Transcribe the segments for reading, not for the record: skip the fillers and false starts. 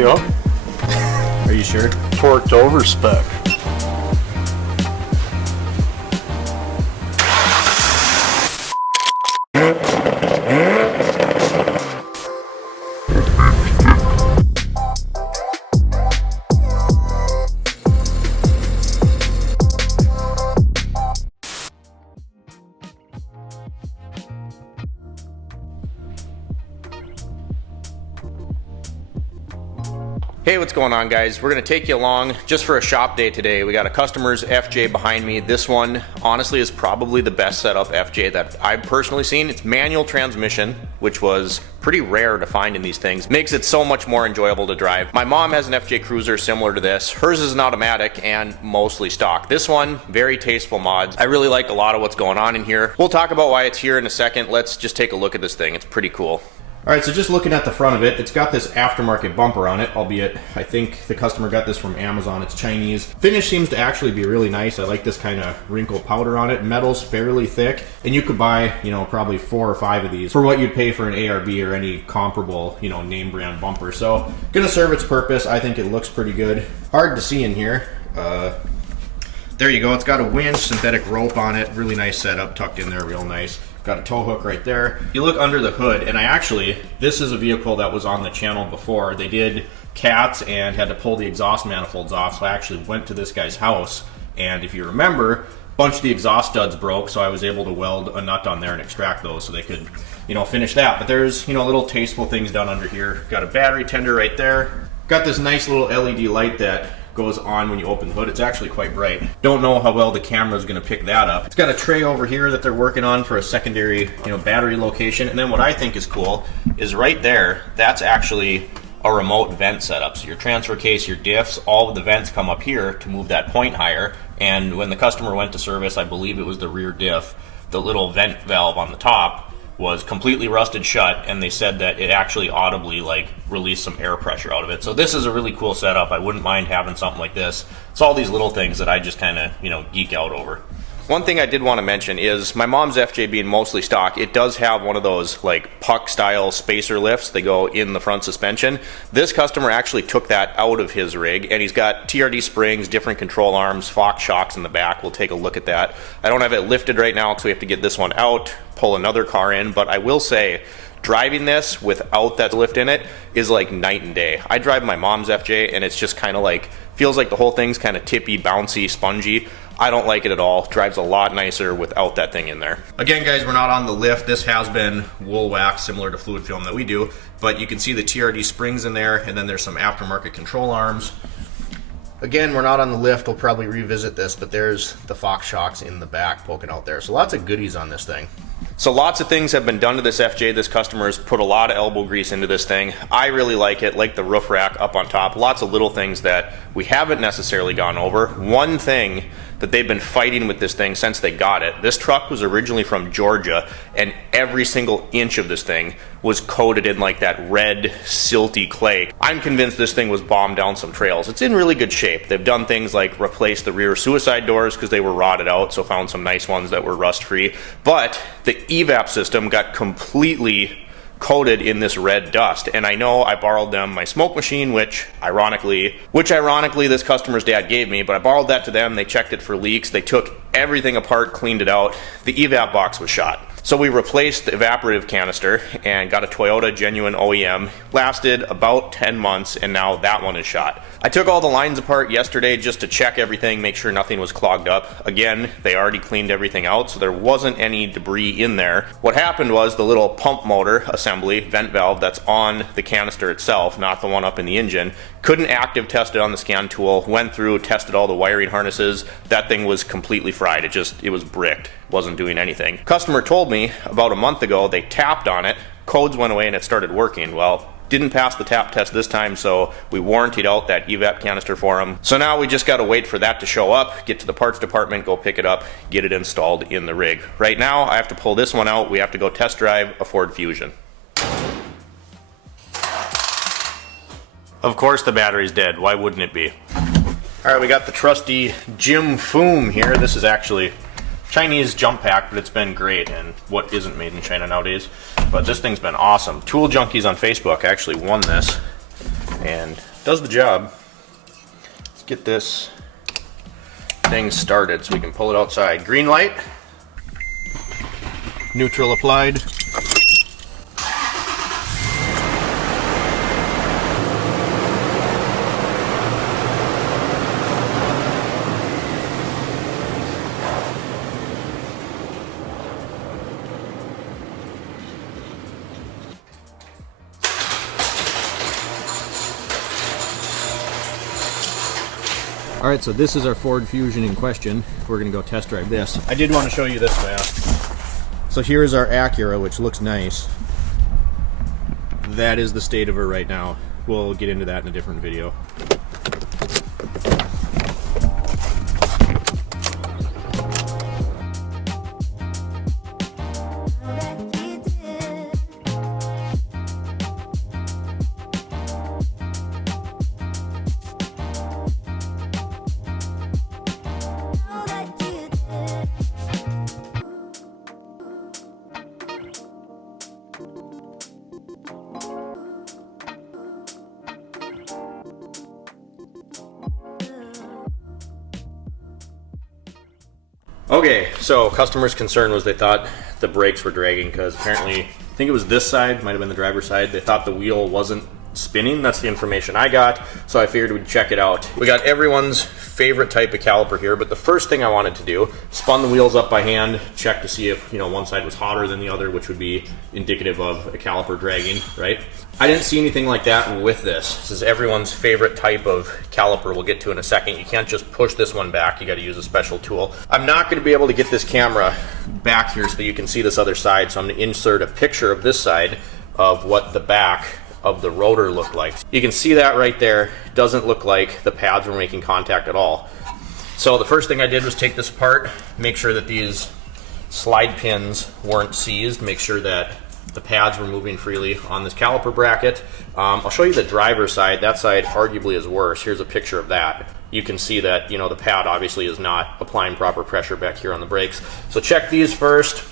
Yep. Are you sure? Torqued over spec. Hey, what's going on, guys? We're going to take you along just for a shop day today. We got a customer's FJ behind me. This one, honestly, is probably the best setup FJ that I've personally seen. It's manual transmission, which was pretty rare to find in these things. Makes it so much more enjoyable to drive. My mom has an FJ Cruiser similar to this. Hers is an automatic and mostly stock. This one, very tasteful mods. I really like a lot of what's going on in here. We'll talk about why it's here in a second. Let's just take a look at this thing. It's pretty cool. Alright, so just looking at the front of it, it's got this aftermarket bumper on it, albeit I think the customer got this from Amazon. It's Chinese. Finish seems to actually be really nice. I like this kind of wrinkle powder on it. Metal's fairly thick, and you could buy, you know, probably 4 or 5 of these for what you'd pay for an ARB or any comparable, you know, name brand bumper. So, gonna serve its purpose. I think it looks pretty good. Hard to see in here. There you go. It's got a winch, synthetic rope on it. Really nice setup, tucked in there real nice. Got a tow hook right there. You look under the hood, and this is a vehicle that was on the channel before. They did cats and had to pull the exhaust manifolds off, so I actually went to this guy's house, and if you remember, a bunch of the exhaust studs broke, so I was able to weld a nut on there and extract those so they could, you know, finish that. But there's, you know, little tasteful things down under here. Got a battery tender right there. Got this nice little LED light that goes on when you open the hood. It's actually quite bright. Don't know how well the camera is going to pick that up. It's got a tray over here that they're working on for a secondary, you know, battery location. And then what I think is cool is right there, that's actually a remote vent setup. So your transfer case, your diffs, all of the vents come up here to move that point higher. And when the customer went to service, I believe it was the rear diff, the little vent valve on the top was completely rusted shut, and they said that it actually audibly like released some air pressure out of it. So this is a really cool setup. I wouldn't mind having something like this. It's all these little things that I just kind of, you know, geek out over. One thing I did want to mention is my mom's FJ being mostly stock, it does have one of those like puck style spacer lifts. They go in the front suspension. This customer actually took that out of his rig, and he's got TRD springs, different control arms, Fox shocks in the back. We'll take a look at that. I don't have it lifted right now, so we have to get this one out, pull another car in, but I will say driving this without that lift in it is like night and day. I drive my mom's FJ, and it's just kind of like, feels like the whole thing's kind of tippy, bouncy, spongy. I don't like it at all. Drives a lot nicer without that thing in there. Again, guys, we're not on the lift. This has been wool wax, similar to fluid film that we do, but you can see the TRD springs in there, and then there's some aftermarket control arms. Again, we're not on the lift. We'll probably revisit this, but there's the Fox shocks in the back poking out there. So lots of goodies on this thing. So lots of things have been done to this FJ. This customer has put a lot of elbow grease into this thing. I really like it, like the roof rack up on top. Lots of little things that we haven't necessarily gone over. One thing that they've been fighting with this thing since they got it. This truck was originally from Georgia, and every single inch of this thing was coated in like that red, silty clay. I'm convinced this thing was bombed down some trails. It's in really good shape. They've done things like replace the rear suicide doors because they were rotted out, so found some nice ones that were rust-free. But the evap system got completely coated in this red dust, and I know I borrowed them my smoke machine, which ironically this customer's dad gave me, but I borrowed that to them. They checked it for leaks. They took everything apart, cleaned it out. The evap box was shot. So we replaced the evaporative canister and got a Toyota genuine OEM. Lasted about 10 months, and now that one is shot. I took all the lines apart yesterday just to check everything, make sure nothing was clogged up. Again, they already cleaned everything out, so there wasn't any debris in there. What happened was the little pump motor assembly, vent valve that's on the canister itself, not the one up in the engine, couldn't active test it on the scan tool, went through, tested all the wiring harnesses. That thing was completely fried. It was bricked, wasn't doing anything. Customer told me about a month ago they tapped on it, codes went away, and it started working. Well, didn't pass the tap test this time, so we warrantied out that evap canister for them. So now we just gotta wait for that to show up, get to the parts department, go pick it up, get it installed in the rig. Right now, I have to pull this one out. We have to go test drive a Ford Fusion. Of course the battery's dead. Why wouldn't it be? All right, we got the trusty Jim Foom here. This is actually Chinese jump pack, but it's been great, and what isn't made in China nowadays. But this thing's been awesome. Tool Junkies on Facebook actually won this, and does the job. Let's get this thing started so we can pull it outside. Green light. Neutral applied. Alright, so this is our Ford Fusion in question. We're going to go test drive this. I did want to show you this fast. So here's our Acura, which looks nice. That is the state of her right now. We'll get into that in a different video. Okay, so customer's concern was they thought the brakes were dragging because apparently, I think it was this side, might have been the driver's side, they thought the wheel wasn't spinning. That's the information I got, so I figured we'd check it out. We got everyone's favorite type of caliper here, but the first thing I wanted to do, spun the wheels up by hand, check to see if, one side was hotter than the other, which would be indicative of a caliper dragging, right? I didn't see anything like that with this. This is everyone's favorite type of caliper we'll get to in a second. You can't just push this one back, you gotta use a special tool. I'm not gonna be able to get this camera back here so that you can see this other side, so I'm gonna insert a picture of this side of what the back of the rotor looked like. You can see that right there. Doesn't look like the pads were making contact at all. So the first thing I did was take this apart, make sure that these slide pins weren't seized, make sure that the pads were moving freely on this caliper bracket. I'll show you the driver's side. That side arguably is worse. Here's a picture of that. You can see that, the pad obviously is not applying proper pressure back here on the brakes. So check these first,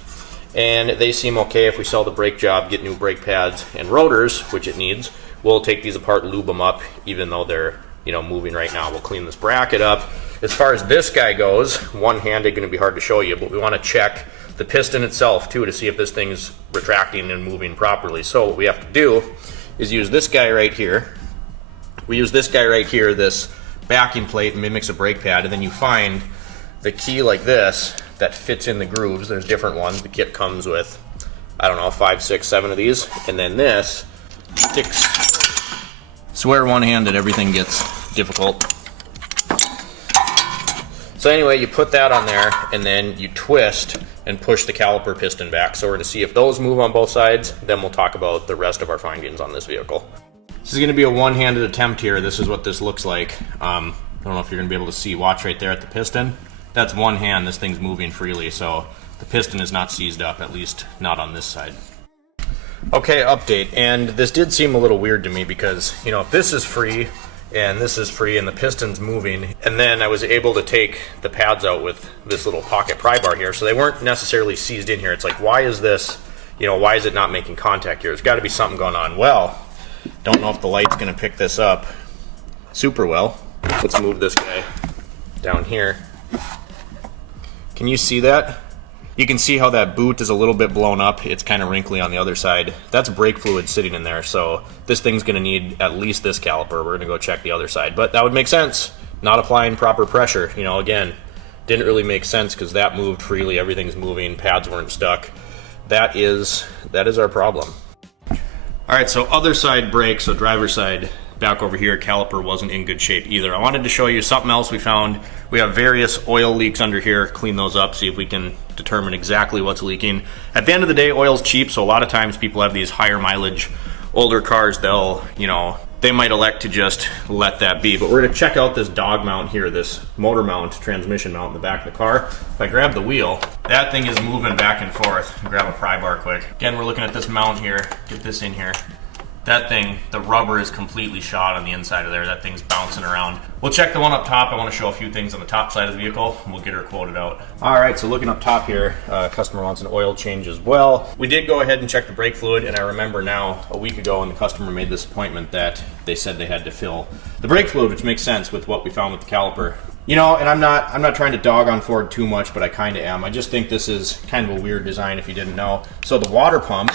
and they seem okay. If we sell the brake job, get new brake pads and rotors, which it needs, we'll take these apart, lube them up, even though they're, moving right now. We'll clean this bracket up. As far as this guy goes, one-handed going to be hard to show you, but we want to check the piston itself too to see if this thing's retracting and moving properly. So what we have to do is use this guy right here. We use this guy right here, this backing plate mimics a brake pad, and then you find the key like this that fits in the grooves. There's different ones. The kit comes with, I don't know, 5, 6, 7 of these, and then this sticks. Swear one-handed, everything gets difficult. So anyway, you put that on there, and then you twist and push the caliper piston back. So we're going to see if those move on both sides, then we'll talk about the rest of our findings on this vehicle. This is going to be a one-handed attempt here. This is what this looks like. I don't know if you're going to be able to see. Watch right there at the piston. That's one hand. This thing's moving freely, so the piston is not seized up, at least not on this side. Okay, update. And this did seem a little weird to me because, if this is free and this is free and the piston's moving, and then I was able to take the pads out with this little pocket pry bar here, so they weren't necessarily seized in here. It's like, why is this, why is it not making contact here? There's got to be something going on. Well, don't know if the light's going to pick this up super well. Let's move this guy down here. Can you see that? You can see how that boot is a little bit blown up. It's kind of wrinkly on the other side. That's brake fluid sitting in there, so this thing's going to need at least this caliper. We're going to go check the other side, but that would make sense. Not applying proper pressure, again, didn't really make sense because that moved freely. Everything's moving. Pads weren't stuck. That is our problem. All right, so other side brake, so driver's side. Back over here, caliper wasn't in good shape either. I wanted to show you something else we found. We have various oil leaks under here. Clean those up, see if we can determine exactly what's leaking. At the end of the day, oil's cheap, so a lot of times people have these higher mileage, older cars, they'll, they might elect to just let that be. But we're gonna check out this dog mount here, this motor mount, transmission mount in the back of the car. If I grab the wheel, that thing is moving back and forth. Grab a pry bar quick. Again, we're looking at this mount here, get this in here. that thing, the rubber is completely shot on the inside of there. That thing's bouncing around. We'll check the one up top. I want to show a few things on the top side of the vehicle, and we'll get her quoted out. All right, so looking up top here, customer wants an oil change as well. We did go ahead and check the brake fluid, and I remember now a week ago when the customer made this appointment that they said they had to fill the brake fluid, which makes sense with what we found with the caliper. You know, and I'm not trying to dog on Ford too much, but I kind of am. I just think this is kind of a weird design if you didn't know. So the water pump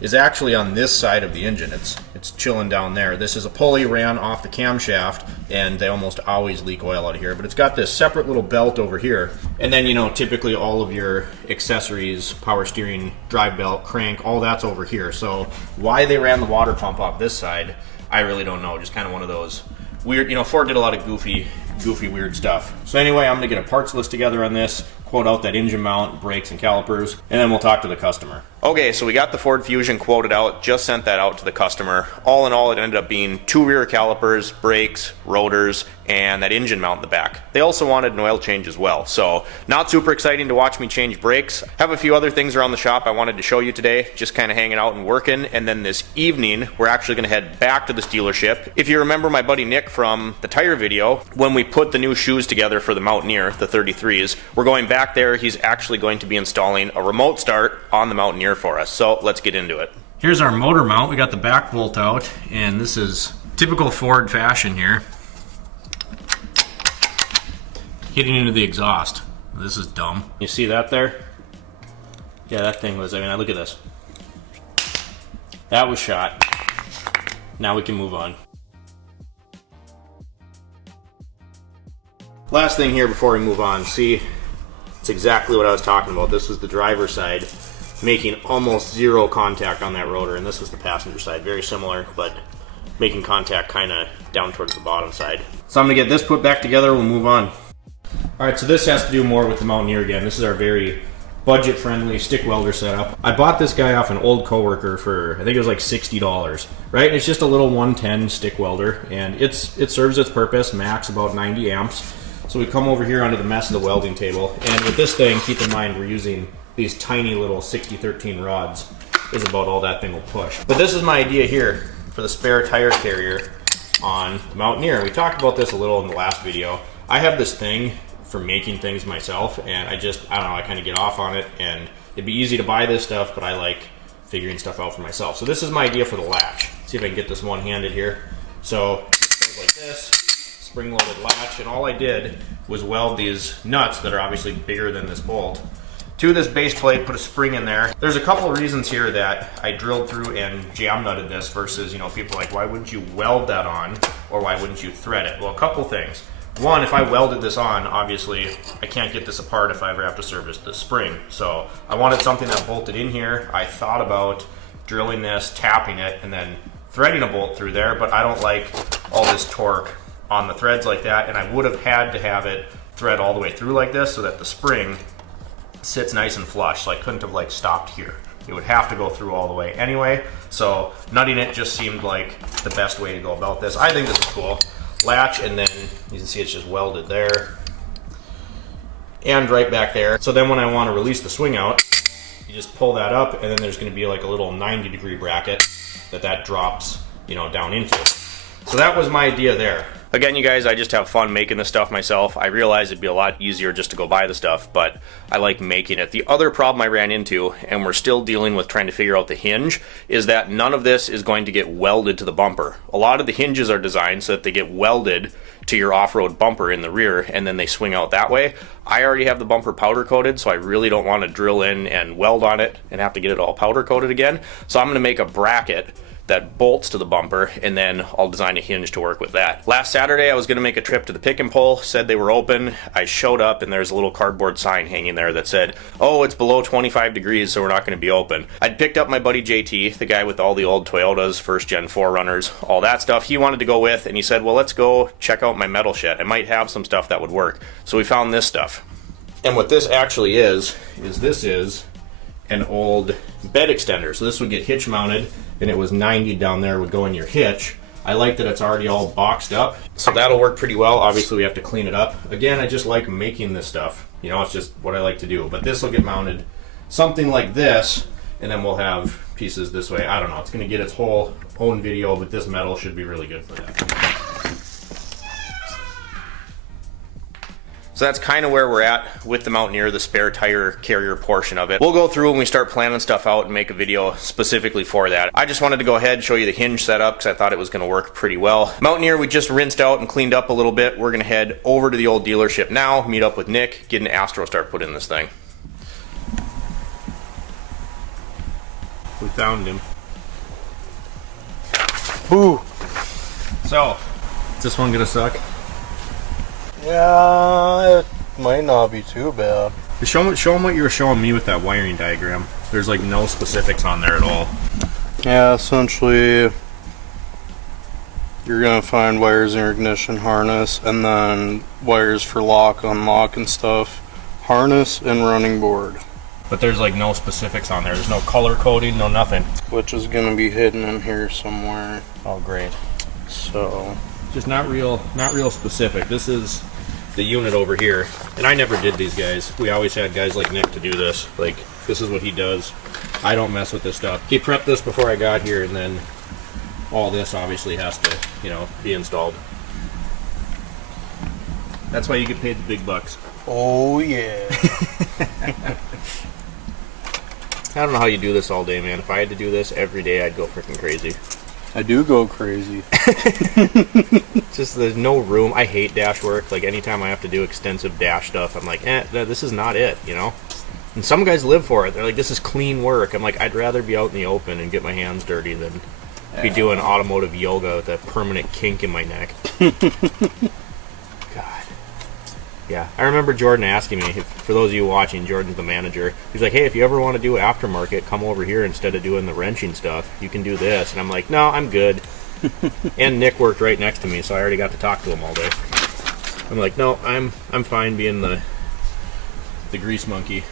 is actually on this side of the engine. It's chilling down there. This is a pulley ran off the camshaft, and they almost always leak oil out of here. But it's got this separate little belt over here. And then, you know, typically all of your accessories, power steering, drive belt, crank, all that's over here. So why they ran the water pump off this side, I really don't know. Just kind of one of those weird, you know, Ford did a lot of goofy, weird stuff. So anyway, I'm gonna get a parts list together on this, quote out that engine mount, brakes, and calipers, and then we'll talk to the customer. Okay, so we got the Ford Fusion quoted out, just sent that out to the customer. All in all, it ended up being 2 rear calipers, brakes, rotors, and that engine mount in the back. They also wanted an oil change as well, so not super exciting to watch me change brakes. Have a few other things around the shop I wanted to show you today, just kind of hanging out and working, and then this evening, we're actually gonna head back to this dealership. If you remember my buddy Nick from the tire video, when we put the new shoes together for the Mountaineer, the 33s, we're going back there. He's actually going to be installing a remote start on the Mountaineer for us, so let's get into it. Here's our motor mount. We got the back bolt out, and this is typical Ford fashion here. Hitting into the exhaust. This is dumb. You see that there? Yeah, that thing was, I mean, look at this. That was shot. Now we can move on. Last thing here before we move on, see, it's exactly what I was talking about. This is the driver's side making almost zero contact on that rotor, and this is the passenger side. Very similar, but making contact kind of down towards the bottom side. So I'm gonna get this put back together, we'll move on. All right, so this has to do more with the Mountaineer again. This is our very budget-friendly stick welder setup. I bought this guy off an old coworker for, I think it was like $60, right? And it's just a little 110 stick welder, and it serves its purpose, max about 90 amps. So we come over here onto the mess of the welding table, and with this thing, keep in mind we're using these tiny little 6013 rods. Is about all that thing will push. But this is my idea here for the spare tire carrier on the Mountaineer. We talked about this a little in the last video. I have this thing for making things myself, and I don't know, I kind of get off on it, and it'd be easy to buy this stuff, but I like figuring stuff out for myself. So this is my idea for the latch. See if I can get this one-handed here. So it goes like this, spring-loaded latch, and all I did was weld these nuts that are obviously bigger than this bolt to this base plate, put a spring in there. There's a couple of reasons here that I drilled through and jam nutted this versus, you know, people are like, why wouldn't you weld that on, or why wouldn't you thread it? Well, a couple things. One, if I welded this on, obviously I can't get this apart if I ever have to service the spring. So I wanted something that bolted in here. I thought about drilling this, tapping it, and then threading a bolt through there, but I don't like all this torque on the threads like that, and I would have had to have it thread all the way through like this so that the spring sits nice and flush, so I couldn't have like stopped here. It would have to go through all the way anyway, so nutting it just seemed like the best way to go about this. I think this is cool. Latch, and then you can see it's just welded there and right back there. So then when I want to release the swing out, you just pull that up, and then there's going to be like a little 90-degree bracket that drops, you know, down into. So that was my idea there. Again, you guys, I just have fun making this stuff myself. I realize it'd be a lot easier just to go buy the stuff, but I like making it. The other problem I ran into, and we're still dealing with trying to figure out the hinge, is that none of this is going to get welded to the bumper. A lot of the hinges are designed so that they get welded to your off-road bumper in the rear, and then they swing out that way. I already have the bumper powder coated, so I really don't want to drill in and weld on it and have to get it all powder coated again. So I'm going to make a bracket that bolts to the bumper, and then I'll design a hinge to work with that. Last Saturday I was going to make a trip to the pick and pull, said they were open. I showed up and there's a little cardboard sign hanging there that said, oh, it's below 25 degrees, so we're not going to be open. I'd picked up my buddy JT, the guy with all the old Toyotas, first gen 4Runners, all that stuff. He wanted to go with, and he said, well, let's go check out my metal shed. I might have some stuff that would work. So we found this stuff. And what this actually is this is an old bed extender. So this would get hitch mounted, and it was 90 down there, would go in your hitch. I like that it's already all boxed up, so that'll work pretty well. Obviously we have to clean it up. Again, I just like making this stuff. You know, it's just what I like to do. But this will get mounted something like this, and then we'll have pieces this way. I don't know. It's going to get its whole own video, but this metal should be really good for that. So that's kind of where we're at with the Mountaineer, the spare tire carrier portion of it. We'll go through when we start planning stuff out and make a video specifically for that. I just wanted to go ahead and show you the hinge setup because I thought it was going to work pretty well. Mountaineer, we just rinsed out and cleaned up a little bit. We're going to head over to the old dealership now, meet up with Nick, get an Astro start put in this thing. We found him. Ooh. So, is this one going to suck? Yeah, it might not be too bad. Show them what you were showing me with that wiring diagram. There's like no specifics on there at all. Yeah, essentially, you're gonna find wires in your ignition harness, and then wires for lock, unlock, and stuff. Harness and running board. But there's like no specifics on there. There's no color coding, no nothing. Which is gonna be hidden in here somewhere. Oh, great. So, just not real specific. This is the unit over here, and I never did these guys. We always had guys like Nick to do this. Like, this is what he does. I don't mess with this stuff. He prepped this before I got here, and then all this obviously has to, you know, be installed. That's why you get paid the big bucks. oh yeah. I don't know how you do this all day, man. If I had to do this every day, I'd go freaking crazy. I do go crazy. Just there's no room. I hate dash work. Like, anytime I have to do extensive dash stuff, I'm like, this is not it, you know? And some guys live for it. They're like, this is clean work. I'm like, I'd rather be out in the open and get my hands dirty than be doing automotive yoga with a permanent kink in my neck. God. Yeah, I remember Jordan asking me, for those of you watching, Jordan's the manager. He's like, hey, if you ever want to do aftermarket, come over here instead of doing the wrenching stuff. You can do this. And I'm like, no, I'm good. And Nick worked right next to me, so I already got to talk to him all day. I'm like, no, I'm fine being the grease monkey.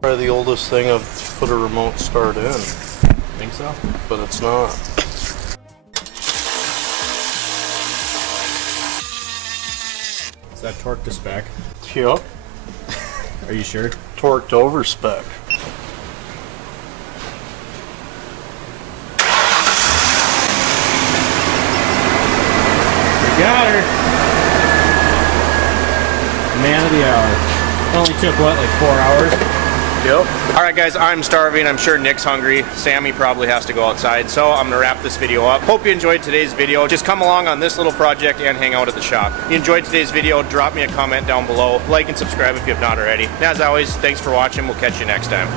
Probably the oldest thing I've put a remote start in. Think so? But it's not. Is that torque to spec? Yep. Are you sure? Torqued over spec. We got her! Man of the hour. It only took, what, like 4 hours? Yep. Alright guys, I'm starving. I'm sure Nick's hungry. Sammy probably has to go outside, so I'm gonna wrap this video up. Hope you enjoyed today's video. Just come along on this little project and hang out at the shop. If you enjoyed today's video, drop me a comment down below. Like and subscribe if you have not already. And as always, thanks for watching. We'll catch you next time.